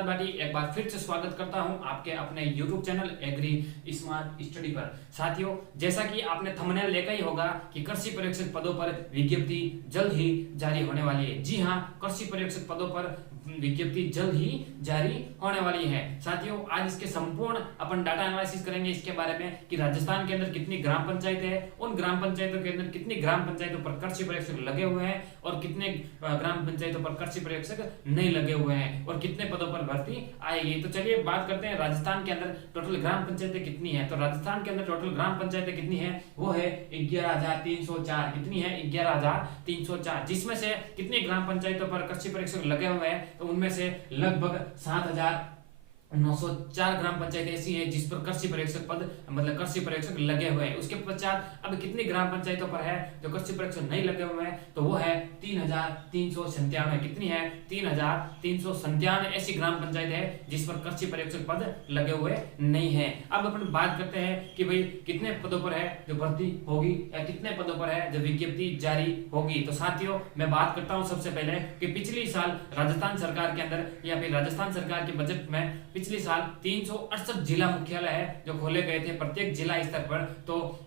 बाटी एक बार फिर से स्वागत करता हूं आपके अपने YouTube channel agri smart study पर। साथियों, जैसा कि आपने थंबनेल देखा ही होगा कि कृषि पर्यवेक्षक पदों पर विज्ञप्ति जल्द ही जारी होने वाली है। जी हां, कृषि पर्यवेक्षक पदों पर विज्ञप्ति जल्द ही जारी होने वाली है। साथियों, आज इसके संपूर्ण अपन डाटा एनालिसिस करेंगे इसके बारे में कि राजस्थान के अंदर कितनी ग्राम पंचायतें हैं, उन ग्राम पंचायतों के अंदर कितनी ग्राम पंचायतों पर कृषि पर्यवेक्षक लगे हुए हैं और कितने ग्राम पंचायतों पर कृषि पर्यवेक्षक नहीं लगे हुए हैं और कितने पदों पर भर्ती आएगी। तो चलिए बात करते हैं राजस्थान के अंदर टोटल ग्राम पंचायतें कितनी है। तो राजस्थान के अंदर टोटल ग्राम पंचायतें कितनी है, वो है 11,304। कितनी है? 11,304। जिसमें से कितनी ग्राम पंचायतों पर कृषि पर्यवेक्षक लगे हुए हैं, तो उनमें से लगभग 7,904 ग्राम पंचायत ऐसी है जिस पर कृषि पर्यवेक्षक पद मतलब कृषि पर्यवेक्षक लगे हुए हैं। उसके पश्चात अब कितनी ग्राम पंचायतों पर है जो कृषि पर्यवेक्षक नहीं लगे हुए हैं, तो वो है 3,397। कितनी है? 3,397 ऐसी ग्राम पंचायत है जिस पर कृषि पर्यवेक्षक पद लगे हुए नहीं है। अब अपन बात करते हैं कि भाई कितने पदों पर है जो भर्ती होगी या कितने पदों पर है जो विज्ञप्ति जारी होगी। तो साथियों, मैं बात करता हूं सबसे पहले कि पिछली साल राजस्थान सरकार के अंदर या फिर राजस्थान सरकार के बजट में पिछले साल 368 जिला मुख्यालय है जो खोले गए थे प्रत्येक जिला स्तर पर। तो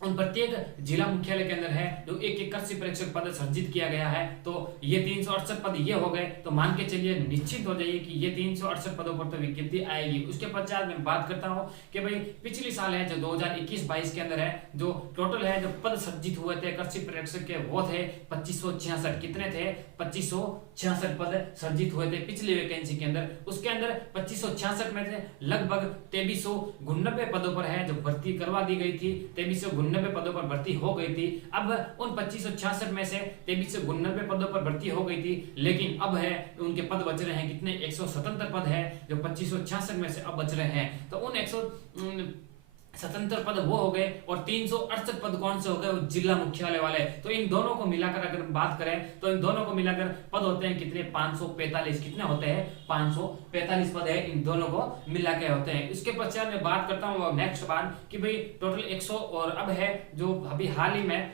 उन प्रत्येक जिला मुख्यालय के अंदर है जो एक कृषि पर्यवेक्षक पद सृजित किया गया है। तो ये 368 पद ये हो गए, तो मान के चलिए निश्चित हो जाइए कि ये 368 पदों पर तो विज्ञप्ति आएगी। उसके पश्चात मैं बात करता हूं कि भाई पिछली साल है जो 2021-22 के अंदर है जो टोटल है जो पद सृजित हुए थे कृषि पर्यवेक्षक के, वो थे 2566। कितने थे? 2566 पद सृजित हुए थे पिछली वैकेंसी के अंदर। उसके अंदर 2566 में से लगभग 2399 पदों पर है जो भर्ती करवा दी गई थी, 2399 पदों पर भर्ती हो गई थी। अब उन 2566 में से 2399 पदों पर भर्ती हो गई थी, लेकिन अब है उनके पद बच रहे हैं कितने? 177 पद है जो 2566 में से अब बच रहे हैं। तो उन 177 पद वो हो गए और 368 पद कौन से हो गए? जिला मुख्यालय वाले। तो इन दोनों को मिलाकर अगर बात करें तो इन दोनों को मिलाकर पद होते हैं कितने? 545। कितने होते हैं? 545 पद है इन दोनों को मिला के होते हैं। इसके पश्चात मैं बात करता हूँ नेक्स्ट बार कि भाई टोटल 100 और अब है जो अभी हाल ही में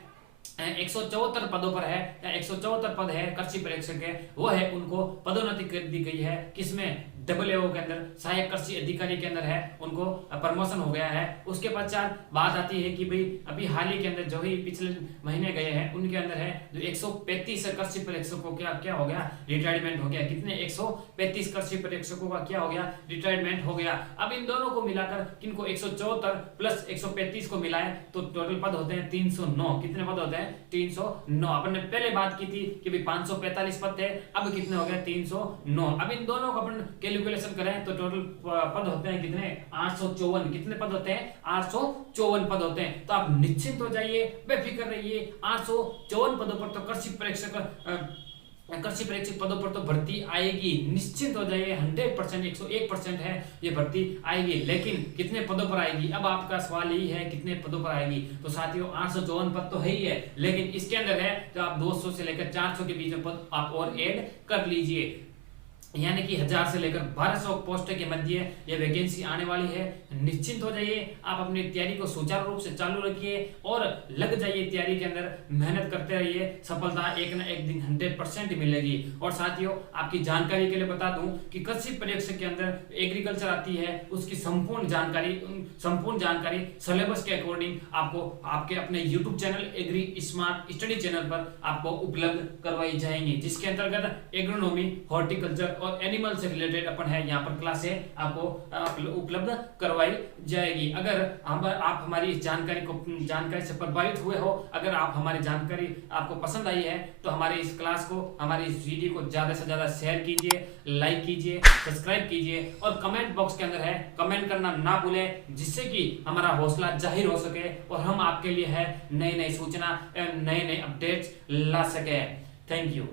174 पदों पर है या 174 पद है कृषि पर्यवेक्षक के, वो है उनको पदोन्नति कर दी गई है। किसमें? AAO के अंदर सहायक कृषि अधिकारी के अंदर है उनको प्रमोशन हो गया है। उसके पश्चात बात आती है कि भाई अभी हाल ही के अंदर जो ही पिछले महीने गए हैं उनके अंदर है जो 135 कृषि पर्यवेक्षकों का क्या हो गया? रिटायरमेंट हो गया। कितने? 135 कृषि पर्यवेक्षकों का क्या हो गया? रिटायरमेंट हो गया। अब इन दोनों को मिलाकर किनको 174 प्लस 135 को मिलाएं तो टोटल पद होते हैं 309। कितने पद होते हैं? 309। अपन ने पहले बात की थी कि भाई 545 पद थे, अब कितने हो गए? 309। अब इन दोनों को अपन कैलकुलेशन करें तो टोटल पद होते हैं कितने? 854। कितने पद होते हैं? 854 पद होते हैं। तो आप निश्चिंत हो जाइए, बेफिक्र रहिए, 854 पदों पर तो कृषि पर्यवेक्षक पदों पर तो भर्ती आएगी। निश्चिंत हो जाइए, 100% 101% है ये भर्ती आएगी। लेकिन कितने पदों पर आएगी? अब आपका सवाल यही है कितने पदों पर आएगी। तो साथियों, 854 पद तो है ही है, लेकिन इसके अंदर है तो आप 200 से लेकर 400 के बीच में पद आप और ऐड कर लीजिए, यानी कि 1000 से लेकर 1200 पोस्ट के मध्य ये वैकेंसी आने वाली है। निश्चिंत हो जाइए, आप अपनी तैयारी को सुचारू रूप से चालू रखिए और लग जाइए तैयारी के अंदर, मेहनत करते रहिए, सफलता एक ना एक दिन 100% मिलेगी। और साथियों, आपकी जानकारी के लिए बता दूं कि कृषि पर्यवेक्षक के अंदर एग्रीकल्चर आती है, उसकी संपूर्ण जानकारी सिलेबस के अकॉर्डिंग आपको आपके अपने YouTube channel agri smart study channel पर आपको उपलब्ध करवाई जाएंगी, जिसके अंतर्गत एग्रोनॉमी, हॉर्टिकल्चर और एनिमल से रिलेटेड अपन है यहाँ पर क्लासें आपको उपलब्ध करवाई जाएगी। अगर आप हमारी इस जानकारी से प्रभावित हुए हो, अगर आप हमारी जानकारी आपको पसंद आई है, तो हमारी इस क्लास को, हमारी इस वीडियो को ज्यादा से ज्यादा शेयर कीजिए, लाइक कीजिए, सब्सक्राइब कीजिए और कमेंट बॉक्स के अंदर है कमेंट करना ना भूलें, जिससे कि हमारा हौसला जाहिर हो सके और हम आपके लिए है नई नई सूचना, नए नए अपडेट्स ला सके। Thank you.